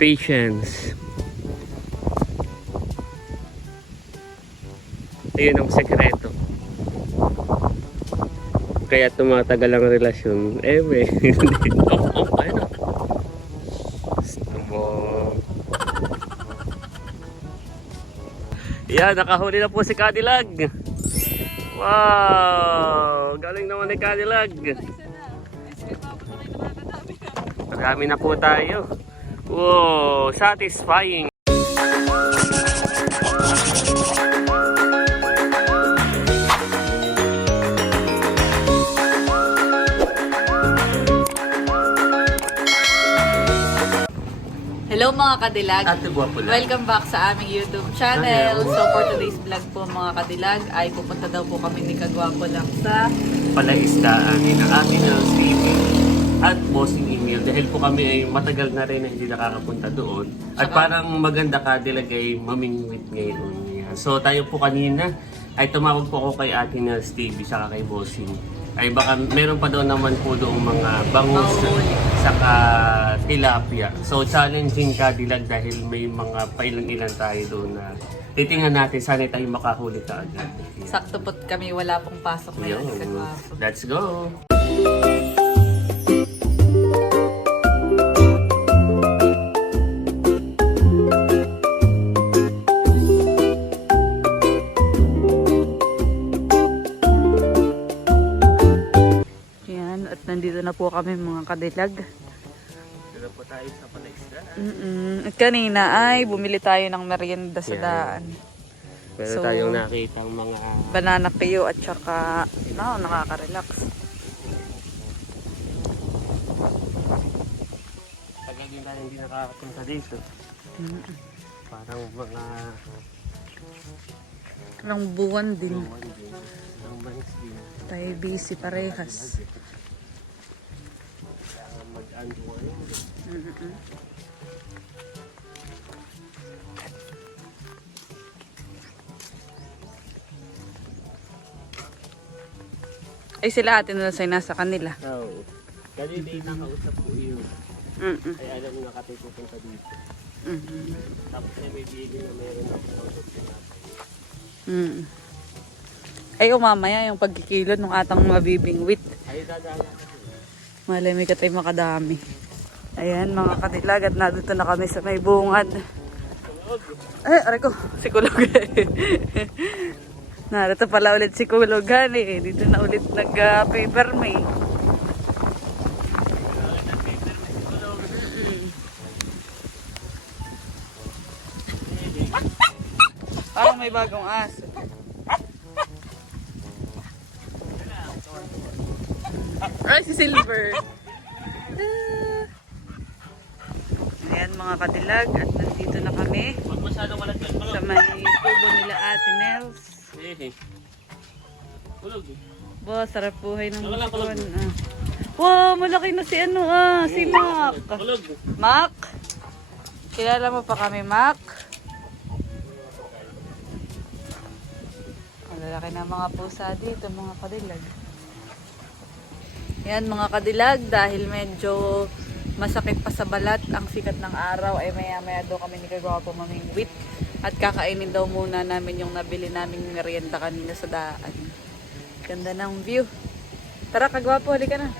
patience. Ayun ang sekreto. Kaya tumatagal ang relasyon. Eh, may. oh, oh, ayun. oh. Gusto mo. Yan, nakahuli na po si Cadillac. Wow! Galing naman ni Cadillac. Marami na po tayo. Wow! Satisfying. Hello mga kadilag! Ate gwapo lang. Welcome back sa aming YouTube channel. So for today's vlog po mga kadilag ay pupunta daw po kami ni Kagwapo lang sa palaisdaan ni ng ating uh, CV at bossing email dahil po kami ay matagal na rin na hindi nakakapunta doon at parang maganda ka dilagay mamingwit ngayon Yan. so tayo po kanina ay tumawag po ako kay ating uh, Stevie saka kay bossing ay baka meron pa daw naman po doong mga bangus saka tilapia so challenging ka dilag dahil may mga pailang-ilan tayo doon na titingnan natin sana tayo makahuli ka agad Yan. sakto po't kami wala pong pasok na yun ni Yun. Kagwapo. Let's na po kami mga kadilag. Dito po tayo sa palaisdaan. Mm-mm. At kanina ay bumili tayo ng merienda sa daan. Meron So, tayong nakita mga Banana peo at saka no, nakaka-relax. tagal din tayo hindi nakakapunta dito. Mm. Parang mga Ilang buwan din. Ilang months din. Tayo busy parehas. Ngayon. Mm-mm. Ay sila atin na sa nasa kanila. Oo. Kanina yung nakausap ko yun. Mm-mm. Ay alam mo nakatay pupunta dito. Mm-mm. Tapos ay may bili na meron ako sa Mm. Ay, oh, mamaya yung pagkikilo ng atang mabibingwit. Ay dadaan Malay may katay makadami. Ayan, mga katilag at nandito na kami sa may bungad. Ay, aray ko, si Kulog. Narito pala ulit si Kulog, eh. Dito na ulit nag-paper may. Parang may bagong aso. Ay, si Silver. Ayan mga kadilag at nandito na kami sa may kubo nila Ate Nels. Eh, eh. Bo, sarap buhay ng buwan. Ah. Wow, malaki na si ano ah, si Mac. Kulog. Mac? Kilala mo pa kami, Mac? Ang lalaki ng mga pusa dito, mga kadilag. Yan, mga kadilag, dahil medyo masakit pa sa balat ang sikat ng araw, ay maya-maya daw kami ni Kagwapo mamingwit. At kakainin daw muna namin yung nabili naming merienda kanina sa daan. Ganda ng view. Tara, Kagwapo, halika na.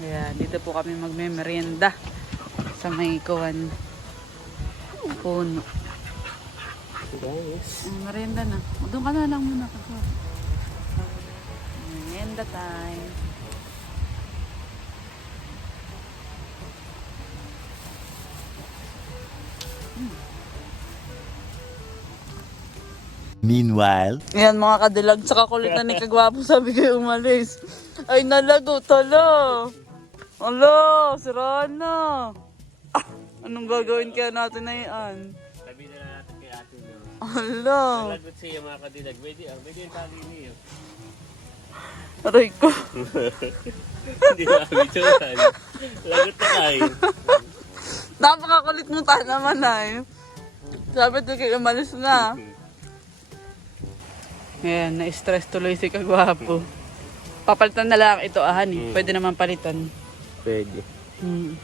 Ayan, dito po kami magme-merienda sa may kuwan. Puno. Guys. Merienda na. Doon ka na lang muna. Kagwapo. Merienda time. Meanwhile, Ayan mga kadilag sa kakulitan ni Kagwapo sabi ko umalis. Ay nalago tala. Ala, sira na. Ah, anong gagawin kaya natin na yan? Sabi na natin kay ate no. Ala, Lagot siya mga kadilag. Pwede ah. Pwede yung tali niyo. Aray ko. Hindi na kami tsutan. Lagot na kayo. Napakakulit mo ta naman ay. Sabi ko kayo umalis na. Ayan, na-stress tuloy si Kagwapo. Papalitan na lang ito, ahan eh. Pwede naman palitan. Pwede. Hmm.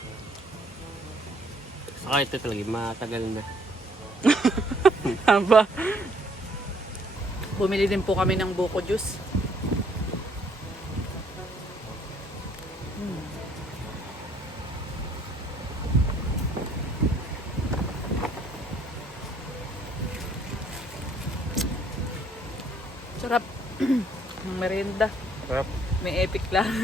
Saka ito talaga, matagal na. Haba. Bumili din po kami ng buko juice. Mm. Sarap. Ang merienda. Sarap. May epic lang.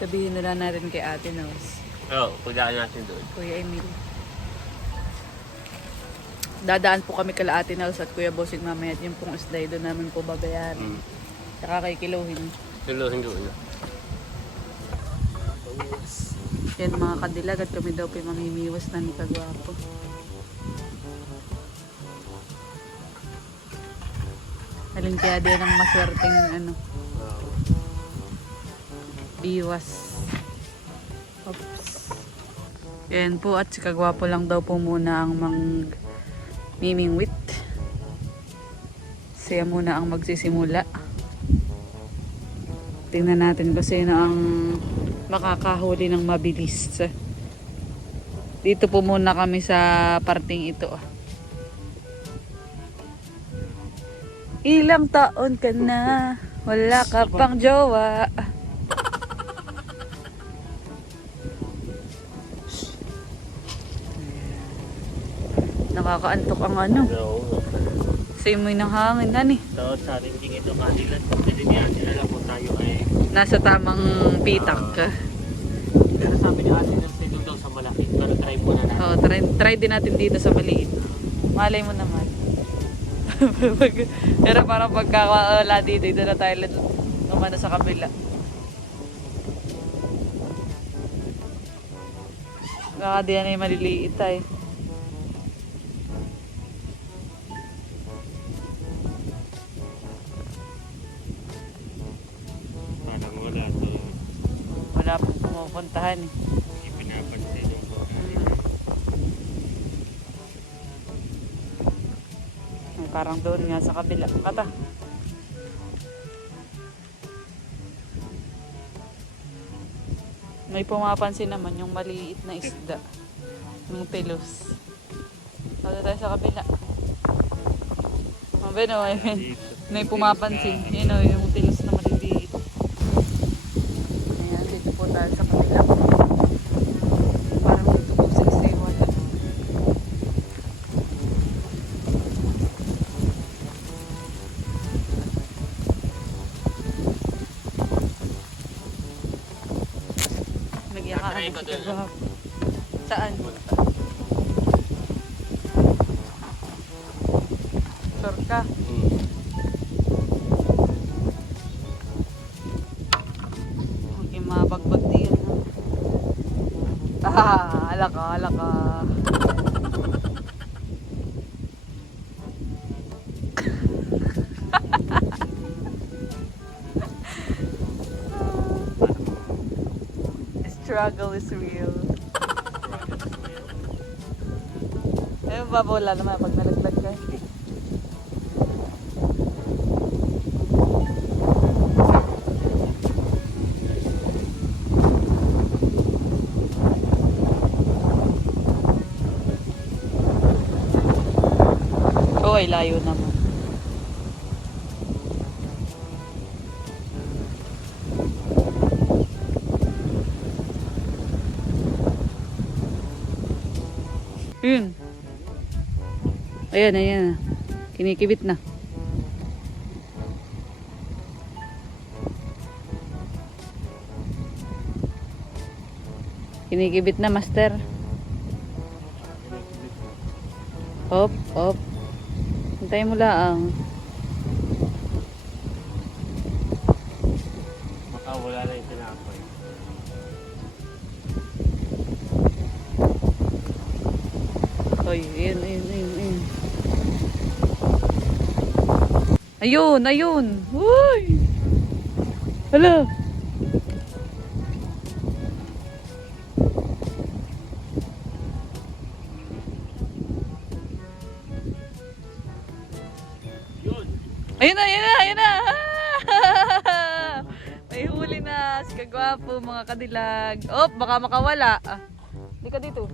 Sabihin na lang natin kay Ate Nels. Oo, oh, pagdaan natin doon. Kuya Emil. Dadaan po kami kala Ate Nels at Kuya Bossing mamaya at yung pong isday doon namin po babayaran. Mm. Tsaka kay Kiluhin. Tuluhin doon. Yan mga kadilag at kami daw po mamimiwas na ni Kagwapo. Alin kaya din ang maswerteng ano, Wow. biwas. Oops. Yan po at Kagwapo lang daw po muna ang mang mimingwit. Siya muna ang magsisimula. Tingnan natin kung sino ang makakahuli ng mabilis. Dito po muna kami sa parting ito. ah. Ilang taon ka na, wala ka pang jowa. Nakakaantok ang ano. No. Sa imoy ng hangin, hani. So, sa ating king ito kanila, pwede niya, nila po tayo ay Nasa tamang pitak. Pero sabi ni ate na doon daw sa malaki. Pero try muna natin. Oh, try, try din natin dito sa maliit. Malay mo naman. Pero parang pagkakawala dito, dito na tayo lumana sa kabila. Baka di yan ay maliliit ay. Parang wala pong pumupuntahan eh. Parang doon nga sa kabila. Kata. May pumapansin naman yung maliit na isda. Yung telos. Pagka tayo sa kabila. Ben, oh, may, Dito. may pumapansin. Yun oh, yung Ko. Kagwap. Saan? Sure ka? Mm. Okay, mabagbag din. Ah, alaka, alaka. Struggle is real. Eh, babawala naman pag nalaglag ka. Oo, ay layo naman. Ayan, ayan. Kinikibit na. Kinikibit na, master. Hop, hop. Hintay mo lang. Baka wala na yung tinapay. Ay, ayun, ayun, ayun, ayun. Ayun. Uy! Hala. Yun! Ayun na, ayun na, ayun na. May huli na. Kagwapo mga kadilag. Oh, baka makawala. Ah. Hindi ka dito.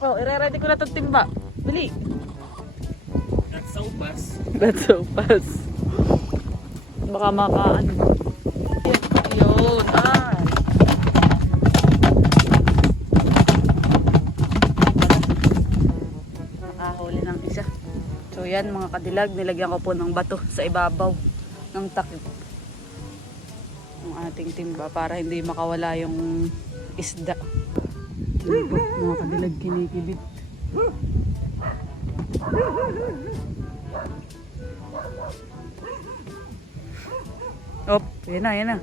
Oh, ire-ready ko na itong timba. Bili. So fast. That's so fast. Baka maka ano. Yun. Ah. Nakahuli ng isa. So yan mga kadilag, nilagyan ko po ng bato sa ibabaw ng takip. Ang ating timba para hindi makawala yung isda. Yun po, mga kadilag kinikibit. Op, yan na, yan na.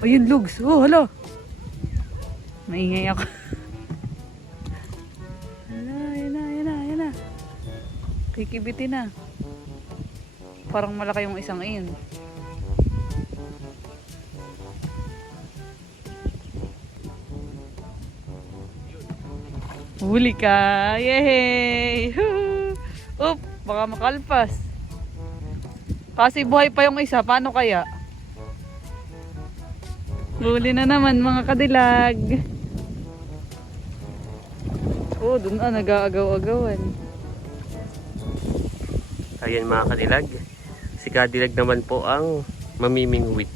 Ayun, lugs. Oh, hala. Maingay ako. hala, yan na, yan na, yan na. Kikibitin na. Parang malaki yung isang in. Huli ka! Yay! Hoo! Up! Baka makalpas. Kasi buhay pa yung isa. Paano kaya? Huli na naman mga kadilag. Oh, dun na. Nag-aagaw-agawan. Ayan mga kadilag. Si kadilag naman po ang mamimingwit.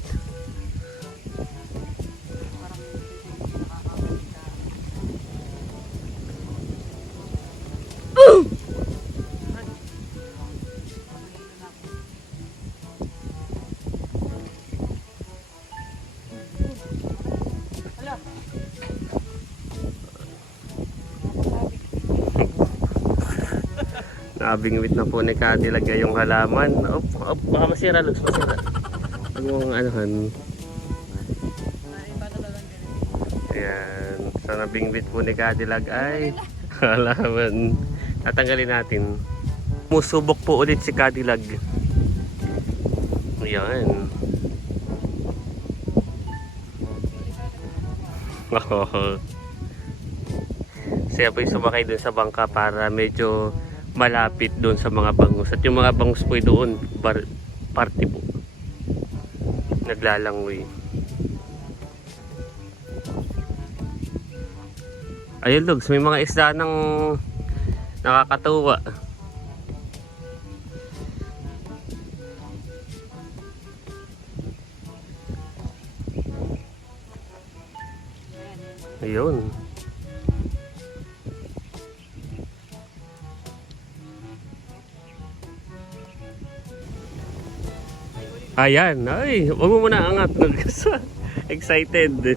Nabingwit na po ni kadilag yung halaman. Op, op, baka masira, Lux, masira. Ang mga anuhan. Ayan. So nabingwit po ni kadilag ay halaman. Tatanggalin natin. Musubok po ulit si kadilag. Ayan. Oo. Siya po yung sumakay dun sa bangka para medyo malapit doon sa mga bangus. At yung mga bangus po doon, bar, party po. Naglalangoy. Ayun, Logs, may mga isda ng nakakatuwa. Ayun. Ayan, ay, huwag mo muna angat. Excited.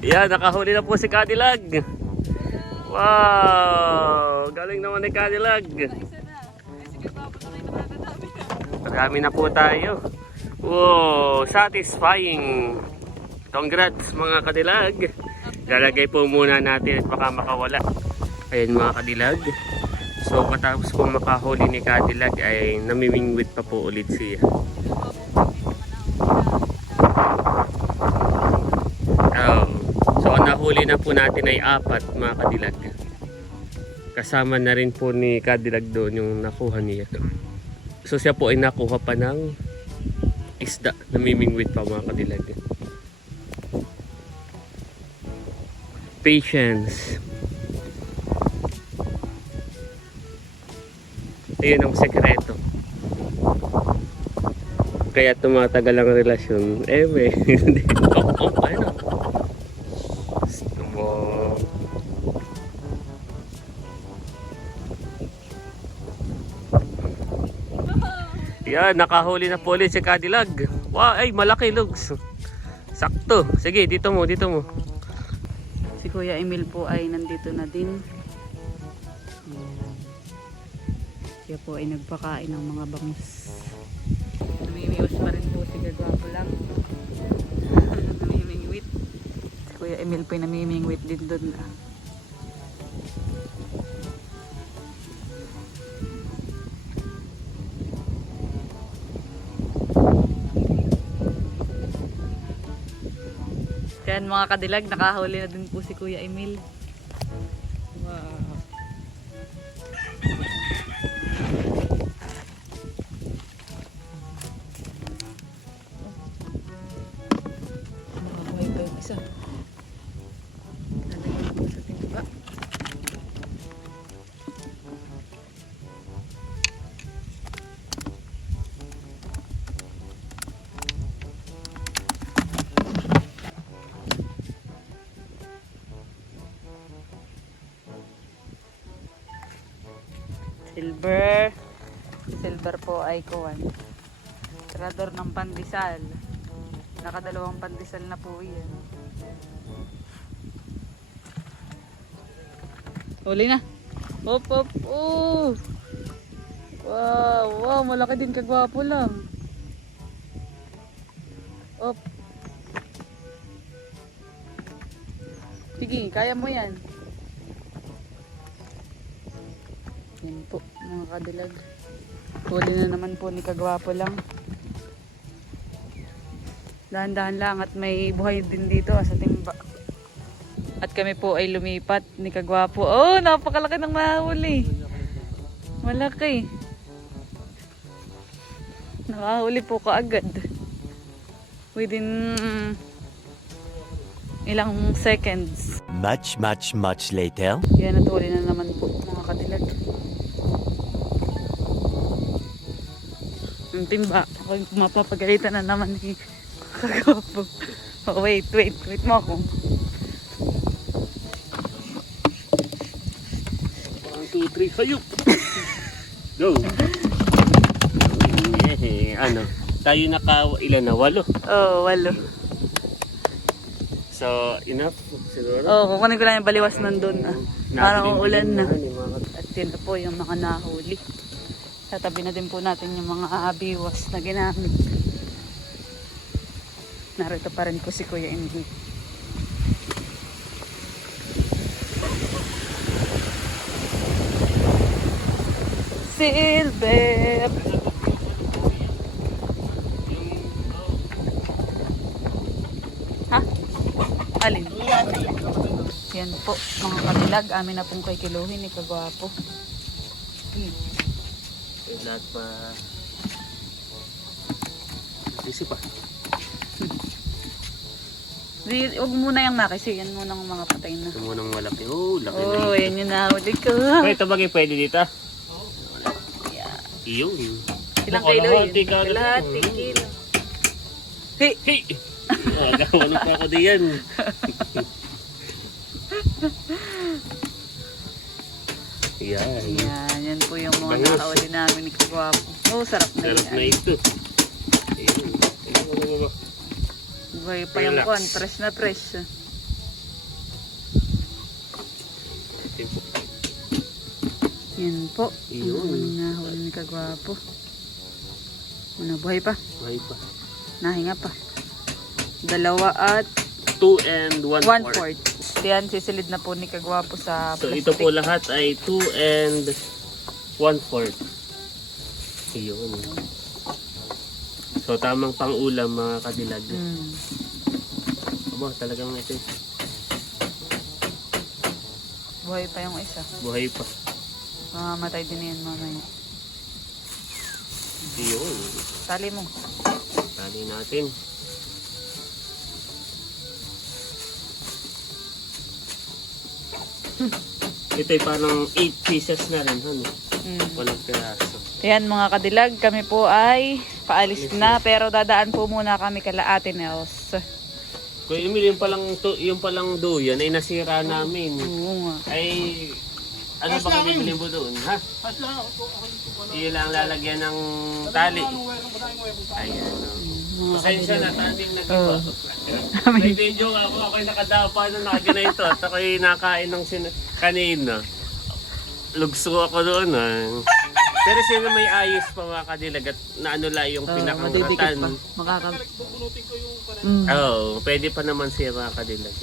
Yan, nakahuli na po si Cadillac. Wow! Galing naman ni Cadillac. Marami na po tayo. Wow! Satisfying. Congrats mga Cadillac. Lalagay po muna natin at baka makawala. Ayan mga Cadillac. So patapos po makahuli ni Cadillac ay namimingwit pa po ulit siya. Oh. Nahuli na po natin ay apat mga kadilag. Kasama na rin po ni Cadillac doon yung nakuha niya. So siya po ay nakuha pa ng isda. Namimingwit pa mga kadilag. Patience. Ayun ang sekreto. Kaya tumatagal ang relasyon. Eh, hindi. Yan, nakahuli na po ulit si Cadillac. Wow, ay, malaki lugs. Sakto. Sige, dito mo, dito mo. Si Kuya Emil po ay nandito na din. Siya po ay nagpakain ng mga bangus. Namimiwas pa rin po si Gagwapo lang. namimingwit. Si Kuya Emil po ay namimingwit din doon. Ayan mga kadilag, nakahuli na din po si Kuya Emil. Wow. Oh my God, isa. Ay kuwan. Tirador ng pandesal. Nakadalawang pandesal na po yan. Huli na. Hop, hop. Oh! Wow, wow, malaki din kagwapo lang. Hop. Sige, kaya mo yan. Yan po, mga kadilag. Huli na naman po ni Kagwapo lang. Dahan-dahan lang at may buhay din dito sa timba. At kami po ay lumipat ni Kagwapo. Oh, napakalaki ng mahuli. Malaki. Nakahuli po kaagad. Within ilang seconds. Much, much, much later. Yan at huli na naman Ang timba. Ako yung mapapagalitan na naman ni Kagapo. Oh, wait, wait. Wait mo ako. 1, 2, 3, hayop! Go! Eh, ano, tayo naka, ilan na, walo. Oh, walo. So, enough, siguro. Oh, kukunin ko lang yung baliwas nandun. Ah. Parang uulan na. At yun na po yung mga nahuli. Tatabi na din po natin yung mga abiwas na ginamit. Narito pa rin po si Kuya Indy. Silver! Alin? Yan po, mga kadilag. Amin na pong kay kiluhin ni Kagwapo. Hmm. Lahat pa. Isip pa. Di, huwag muna yung makisi. Yan muna ang mga patay na. Ito munang malaki. Oh, laki na Oh, yun. yan yung nahuli ko. Pwede ito bagay pwede dito? Yeah. Iyon. Ilang kilo yun? Kalahati kilo. Hey! Hey! Agawan pa ako diyan. Yan. Yan, yan po yung mga Bangus. nakahuli namin ni Kagwapo. Oh, sarap na Sarap na yan. ito. Ayun. Ayun, ano, ano. Buhay pa yung Relax. kwan. Fresh na fresh. Po. Yan po. Yun. Ang nahuli ni Kagwapo. Ano, buhay pa? Buhay pa. Nahinga pa. Dalawa at 2 and 1 one fourth. fourth. Yan, sisilid na po ni Kagwapo sa So plastic. ito po lahat ay 2 and 1 fourth. Ayun. So tamang pang-ulam mga kadilag. Mm. Aba, talagang ito. Buhay pa yung isa. Buhay pa. Mamamatay din yan mamaya. Ayun. Tali mo. Tali natin. Ito ay parang 8 pieces na rin. Ano? Mm. Walang piraso. Yan mga kadilag, kami po ay paalis na pero dadaan po muna kami kala Ate Nels. Kung Emil, yung palang, to, yung palang duyan ay nasira namin. Oo nga. Ay, ano ba kung bibili mo doon, ha? Iyon lang lalagyan ng tali. Ayan. Mga Pasensya na, tanding nag-iba. Kami, May video nga ako, ako'y nakadapa na nakaganito at ako'y nakain ng sin- kanina. Lugso ako doon ah. Pero sino may ayos pa mga kadilag at naano lang yung uh, madidikit pinakamuratan. pa. Makaka... Mm. Oo, oh, pwede pa naman siya mga kadilag.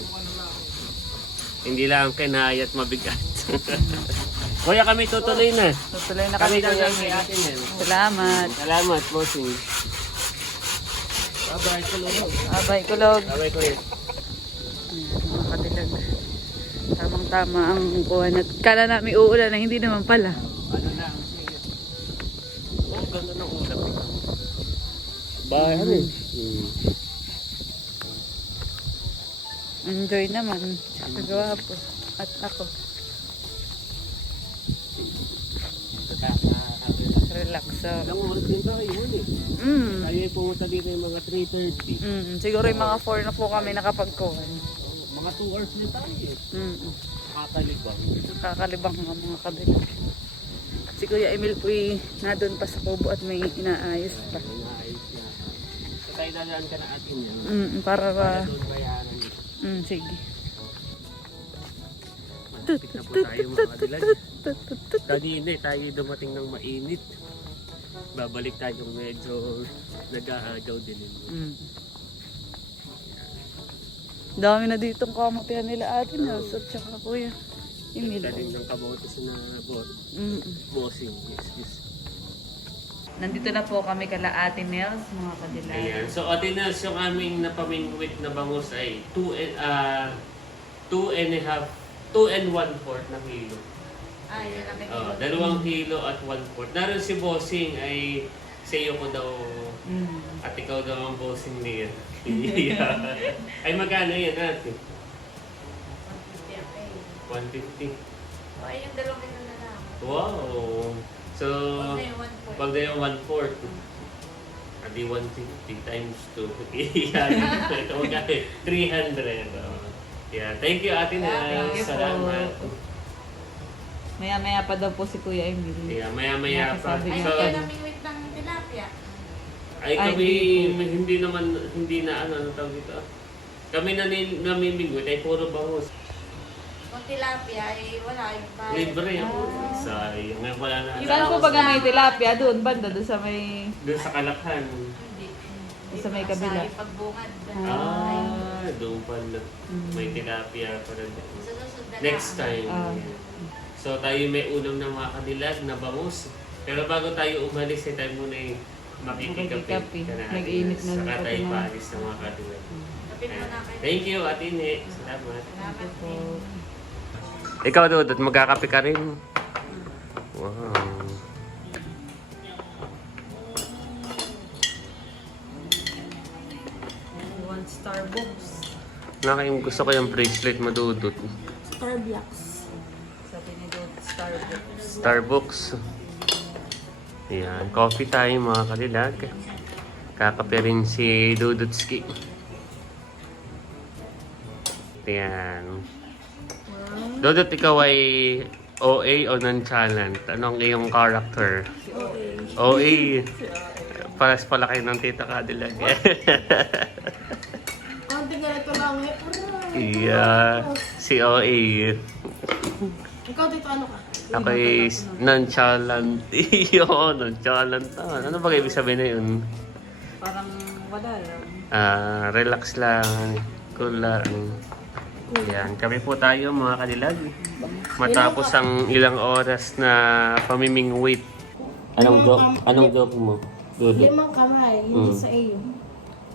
Hindi lang kinaya at mabigat. Kuya kami tutuloy na. Tutuloy na Kami kami lang may atin yan. Salamat. Salamat, bossing. Bye-bye, tulog. Abay, kulog. Bye-bye, kuya. Tama ang kuha na. Kala namin uulan na hindi naman pala. Ano na ang sige. Oh, ganda ng ulap. eh. Bahay, ano eh. Hmm. Enjoy naman. Kagawa po. At ako. Relax. So, Ilang oras din tayo, yun eh. mm, Tayo ay pumunta dito yung mga 3.30. mm, siguro yung mga 4 na po kami nakapagkuhan. Oh, mga 2 hours din tayo eh. Mm, Kakalibang. kakalibang ng mga kadilag. Si Kuya Emil po na doon pa sa kubo at may inaayos pa. Inaayos niya. So tayo dadaan ka na atin yan. Mm, para ba... Doon bayaran. Mm, sige. Malapit na po tayo mga kadilag. Kanina tayo dumating ng mainit. Babalik tayo medyo nag-aagaw din. Mm. Dami na ditong kamatihan nila atin ha. At saka Kuya Emil. Dating ng kamotes na bot, Mm. bossing. Yes, yes. Nandito na po kami kala Ate Nels, mga kadilag. Ayan. So, Atenas, yung aming napamingwit na bangus ay 2 and, uh, two and a half, 2 and 1 fourth na kilo. Ah, yun ang Oh, dalawang kilo at 1 fourth. Naroon si Bossing ay sa iyo ko daw Mm. at ikaw daw ang bossing niya. Yeah. ay magkano yan ate? 150. Ay, yung dalawang na lang. Wow! So, Huwag na yung one point. pag na yung 1 fourth, adi 150 times 2. Yan. Ito magkano? 300. Oh. Yeah. Thank you ate na. Thank you po. Salamat. Maya-maya pa daw po si Kuya Emil. Yeah, maya-maya pa. Sabi Ay, nga So, hindi ka namingwit ng tilapia. Ay Ay, kami hindi hindi naman hindi na ano ano tawag dito. Kami na namimingwit ay puro bangus. Kung tilapia, ay wala yung bayad. Libre yan. Sayang. Ngayon wala na. Saan po ba may tilapia? Doon, banda, doon sa may... Doon sa Kalakhan. Hindi. Sa may kabila. Sa pagbungad. Ah, doon pala. Mm. May tilapia pa rin. Sa susunod na Next lang. time. Ah. So tayo may ulam ng mga kadilag na bangus. Pero bago tayo umalis, eh, tayo muna yung makikikape ka na Nag-iinit na Saka yung tayo paalis ng mga muna kayo. Thank you, Atine. Salamat. Salamat po. Ikaw, Dudut, magkakape ka rin. Wow. One Starbucks. Nakaim gusto ko yung bracelet mo, Dudut. Starbucks. Sabi ni Doon, Starbucks. Starbucks. Ayan, coffee time mga kadilag. Kakape rin si Dudutski. Ayan. Dudut, ikaw ay OA o nonchalant? Anong iyong character? OA. Paras pala kayo ng tita kadilag. Konti ganito lang eh. iya, si OA. Ikaw dito ano ka? Ako ay nonchalant. Iyo, nonchalant. Ah, ano ba ibig sabihin na yun? Parang wala lang. Ah, relax lang. Cool lang. Yan, kami po tayo mga kadilag. Matapos ang ilang oras na pamimingwit. Anong joke? Anong joke mo? Dudu? Limang kamay, hindi Mm. sa iyo.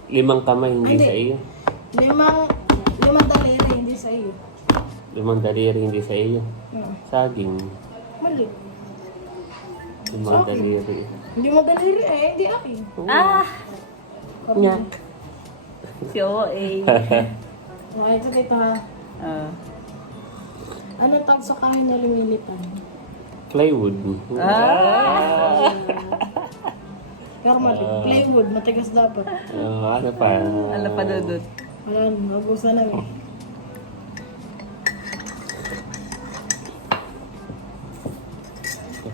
Limang kamay, hindi Hindi. sa iyo. Limang, limang daliri, hindi sa iyo. Limang daliri, hindi sa iyo. Mm. Saging. Mali. Limang daliri. Limang daliri eh, hindi akin. Ah! Nya. Si OA. Okay, ito dito ha. Ah. Ano tawag sa kain na lumilipan? Plywood. Ah! Pero mali, plywood, matigas dapat. Ah, ano pa? Ano pa Dudut? Wala, magusa lang eh.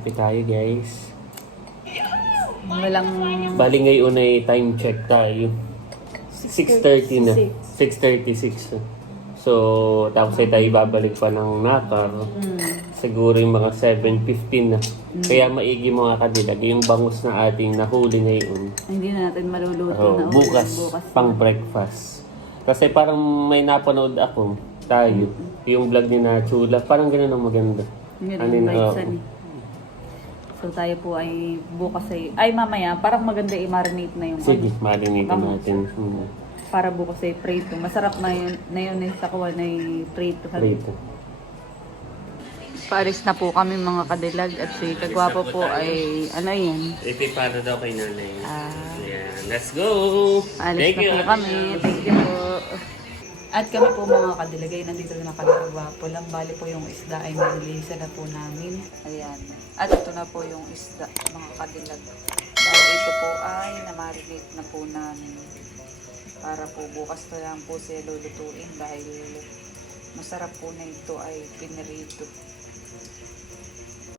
Kape tayo guys. Walang... Bali ngayon ay time check tayo. 6.30 na. 6.36. So, tapos ay tayo babalik pa ng Nakar. Hmm. Siguro yung mga 7.15 na. Kaya maigi mga kadilag, yung bangus na ating nahuli ngayon. Hindi na natin maluluto Oh, na bukas, bukas. pang breakfast. Kasi parang may napanood ako tayo. Yung vlog ni na Chula, parang ganun ang maganda. Yun Ano ang na, bites, oo. ano eh. So tayo po ay bukas ay... Ay mamaya, parang maganda i-marinate na yung Sige, ano, marinate Bangus. natin. Hmm. para bukas ay prito. Masarap na yun, na yun eh, sa kuwan ay prito. Rito. Paalis na po kami mga kadilag at si Kagwapo po ay ano yan. Para daw kay nanay. Ah. Ayan, let's go! Alis Thank na you. po kami. Thank you po. At kami po mga kadilagay, nandito na kagwapo lang. Bali po yung isda ay nililisa na po namin. Ayan. At ito na po yung isda, mga kadilag. Bali ito po ay namarinate na po namin. Para po bukas na lang po siya lulutuin dahil masarap po na ito ay pinirito.